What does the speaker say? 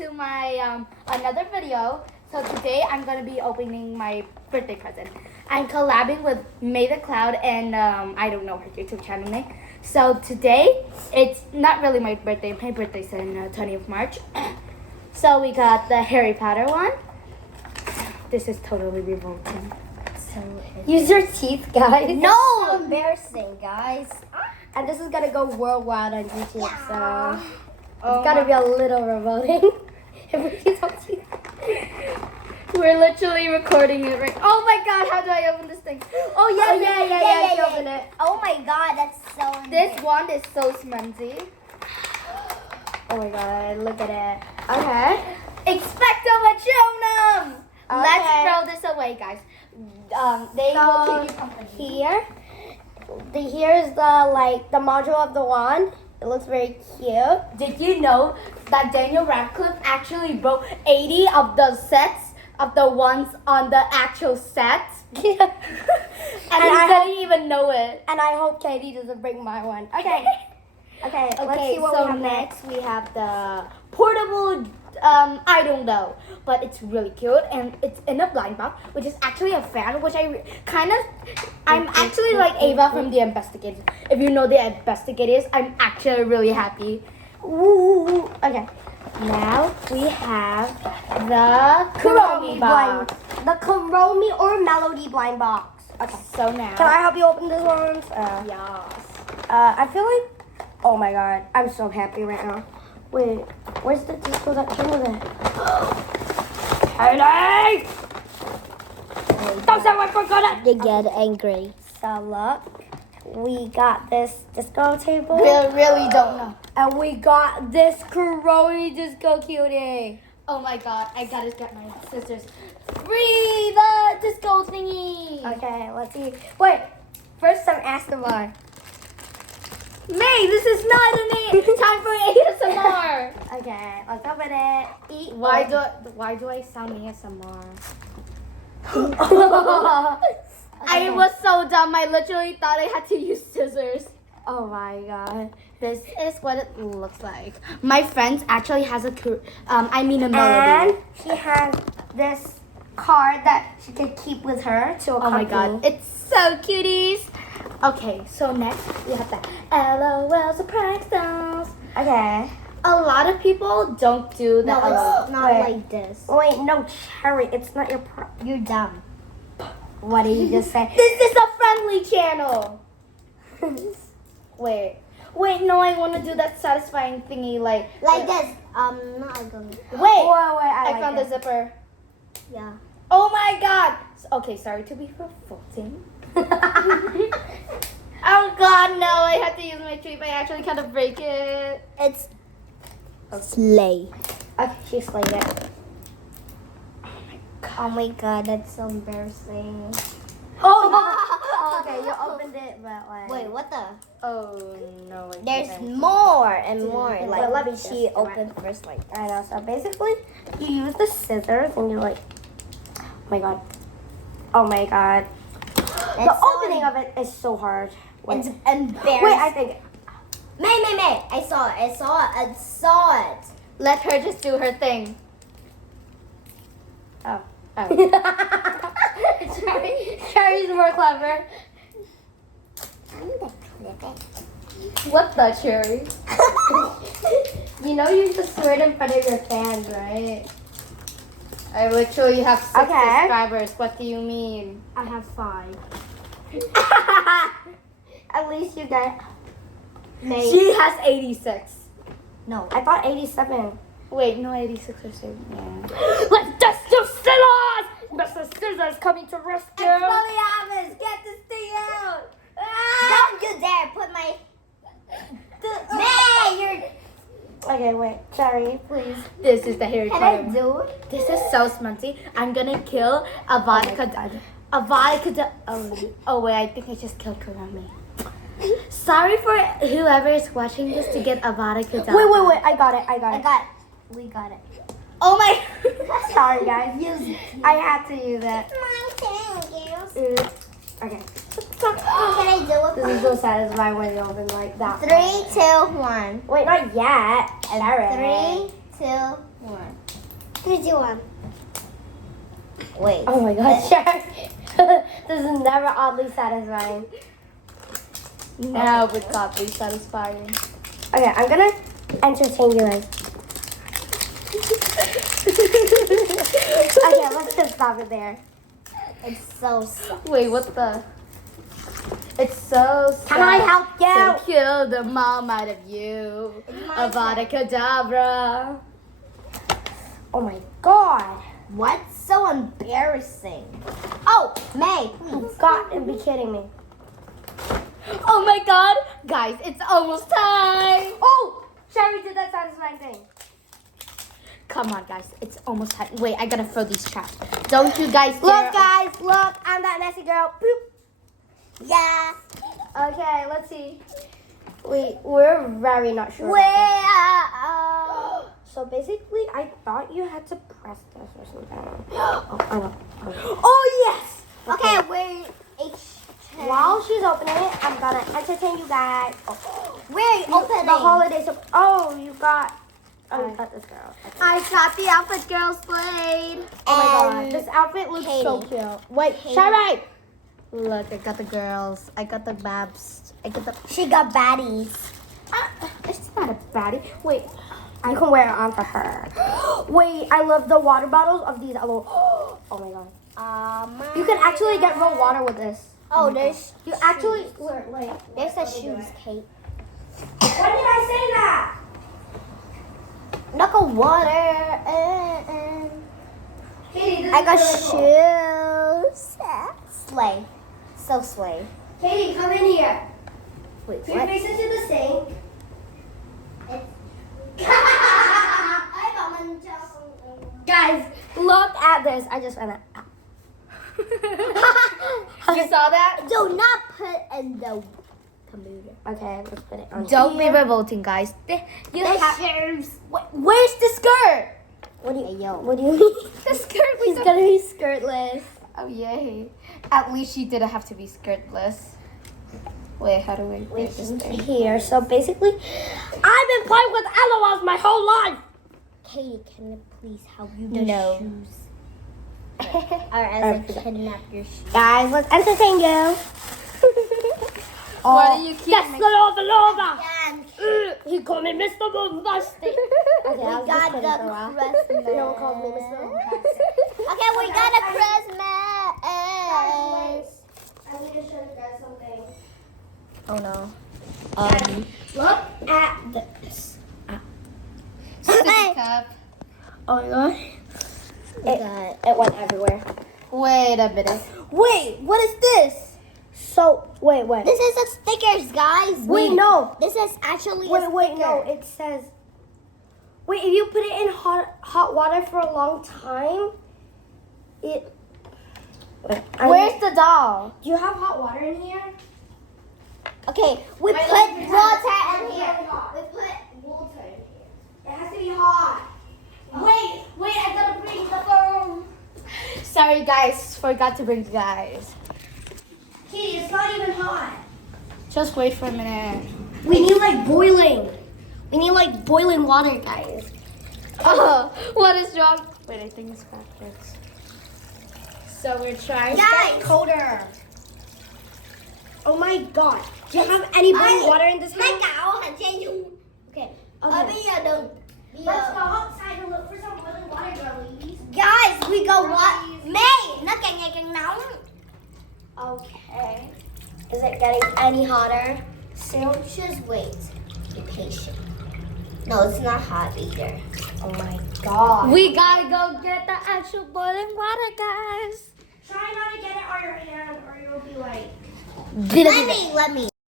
to my another video. So today I'm gonna be opening my birthday present. I'm collabing with May the Cloud and I don't know her YouTube channel name. So today it's not really my birthday. My birthday's in 20th March. So we got the Harry Potter one. This is totally revolting. So Use your teeth, guys. no, so embarrassing, guys. And this is gonna go worldwide on YouTube, so Oh it's gotta my- be a little revolting. If we use our teeth. We're literally recording it right. Oh my god, how do I open this thing? Oh yeah, you open it. Oh my god, that's so This wand is so smudgy. Oh my god, look at it. Okay. Expecto Patronum! Let's Okay. throw this away, guys. They will keep you company. Here's the module of the wand. It looks very cute. Did you know that Daniel Radcliffe actually broke 80 of the sets of the ones on the actual set? And he I didn't even know it. And I hope Katie doesn't bring my one. Okay. Okay, let's see what so we have next we have the portable, I don't know, but it's really cute and it's in a blind box, which is actually a fan, which I'm actually like Ava from The Investigators. If you know The Investigators, I'm actually really happy. Ooh. Okay. Now we have the Kuromi box. The Kuromi or Melody blind box. Okay, so now. Can I help you open this one? Yes. I feel like, oh my god, I'm so happy right now. Wait, where's the disco that came with it? Katie! Don't say I forgot it! They get angry. So look, we got this disco table. Really don't know. And we got this Kuromi disco cutie. Oh my god, I gotta get my sisters. Free the disco thingy! Okay, let's see. Wait, first I'm ASMR. May, this is not time for ASMR. Okay, let's open it. Eat. Why do I sound ASMR? I Okay. was so dumb. I literally thought I had to use scissors. Oh my god. This is what it looks like. My friend actually has a a And melody. she has this card that she can keep with her to Oh my god, it's so cuties. Okay, so next we have the LOL surprise dolls. Okay. A lot of people don't do the No, LOL. it's not Wait. like this. Wait, no, Cherry, it's not your You're dumb. What did you just say? This is a friendly channel. Wait, no, I want to do that satisfying thingy like This. Not like Wait, Wait, I like found the it. zipper. yeah. Oh my god. Okay, sorry to be revolting. Oh god, no, I had to use my tape. I actually kind of break it. It's slay. Okay, she slayed it. Oh my god, that's so embarrassing. Oh, okay, you opened it, but like. Wait, what the? Oh no. I There's didn't. more and more. But Like, let me she just do it. opened first, like. I know. So basically, you use the scissors and you're like, oh my god, oh my god. The It's so opening of it is so hard. Wait, It's embarrassing. wait, I think. May. I saw it. Let her just do her thing. Oh. Sorry. Cherry's more clever. What the cherry? You know you just swear it in front of your fans, right? I literally have 6 Okay. subscribers. What do you mean? I have 5. At least you get. She has 86. No. I thought 87. Wait, no, 86 or 7. Yeah. Let's just do scissors! Mr. Scissors coming to rescue. Expelliarmus, get this thing out! Don't you dare put my. May, you're. Okay, wait, Cherry, please. This is the Harry Can I Potter. do it? This is so smutty. I'm gonna kill a vodka. Oh wait, I think I just killed Kurami. Sorry for whoever is watching this to get a vodka. Wait, I got it. We got it. Oh my. Sorry, guys. I had to use it. My Okay. Can I do This is so satisfying when you open like that. 3, 2, 1. Wait, not yet. Cherry. 3, 2, 1. 3, 2, 1. Wait. Oh my god, Shark. This is never oddly satisfying. Now it's oddly satisfying. Okay, I'm gonna entertain you guys. Okay, let's just stop it there. It's so soft. Wait, what the? It's so sad. Can I help you? To kill the mom out of you. Avada Kedavra. Oh my god. What's so embarrassing? Oh, May, You please. got to be kidding me. Oh my god. Guys, it's almost time. Oh! Sherry did that satisfying thing. Come on, guys. It's almost time. Wait, I gotta throw these traps. Don't you guys dare. Look, guys, look. I'm that messy girl. Boop. Yeah. Okay, let's see. We're very not sure. Where? So basically, I thought you had to press this or something. Oh, I know. Oh, yes. Okay, wait. While she's opening it, I'm gonna entertain you guys. Oh, Wait, opening. the holidays. Oh, you got. Oh, you got this girl. Okay. I got the outfit girl Slade. Oh my god, this outfit looks so Katie. cute. Wait, Katie. Sherry. Look, I got the girls. I got the babs. I got the. She got baddies. It's not a baddie. Wait. You can wear it on for her. Wait, I love the water bottles of these. Oh my god. You can actually get real water with this. Oh, there's You actually. Wait. there's the shoes, Kate. When did I say that? Look at water. Katie, this I got is really cool. shoes. Slay. So slay. Katie, come in here. Wait, Put your face into the sink. Guys, look at this. I just found it. You saw that? Do not put in the computer. Okay, let's put it on. Don't be here. revolting, guys. The have- shoes. Where's the skirt? What do you? Hey, yo. What do you mean? The skirt. She's gonna be skirtless. Oh yay! At least she didn't have to be skirtless. Wait, how do we make this thing? Here, so basically, I've been playing with LOLs my whole life. Katie, can I please help you? No. Shoes. Or as I kidnap your shoes. Guys, let's entertain you. Why do you keep Yes, making- the lova. And He called me Mr. Bombastic. Okay, we I was just got kidding for a the while. Christmas. No one called me Mr. Bombastic. Okay, we got a Christmas. I need to show you guys something. Oh no. Look at this. Sticky cup. Oh my god. We got. It went everywhere. Wait a minute. Wait, what is this? So, wait. This is a stickers, guys. Wait, no. This is actually a Wait, sticker. no. It says. Wait, if you put it in hot water for a long time, it. Where's the doll? Do you have hot water in here? Okay, we Wait, put let me water try. in here. Really hot. We put water in here. It has to be hot. Wait, I gotta bring the phone. Sorry guys, forgot to bring you guys. Katie, it's not even hot. Just wait for a minute. We need like boiling. We need like boiling water, guys. Oh, what is wrong? Wait, I think it's backwards. So we're trying. Guys. Colder. Oh my god. Do you have any boiling water in this house? Okay. Okay. Bây giờ đừng. Bây Let's giờ. go outside and look for some boiling water, girlies. Guys, we go what? May, nó càng ngày càng nóng. Okay. Is it getting any hotter? So just wait. Be patient. No, it's not hot either. Oh my god. We gotta go get the actual boiling water, guys. Try not to get it on your hand or you'll be like. Let me.